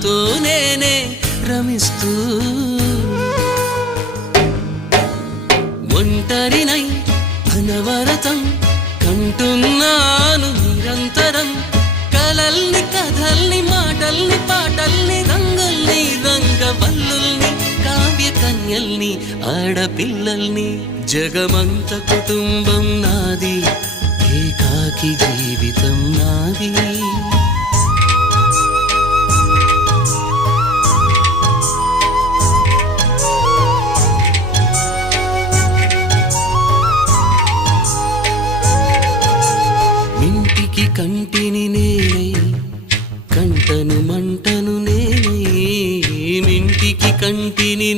నాతో నేనే రమిస్తూ ఒంటరినై అనవరతం కంటున్నాను నిరంతరం కలల్ని కథల్ని మాటల్ని పాటల్ని రంగుల్ని రంగవల్లుల్ని కావ్య కన్యల్ని ఆడపిల్లల్ని జగమంత కుటుంబం నాది ఏకాకి జీవితం నాది ఇంటికి కంటిని నేనై కంటను మంటను నేనై ఇంటికి కంటిని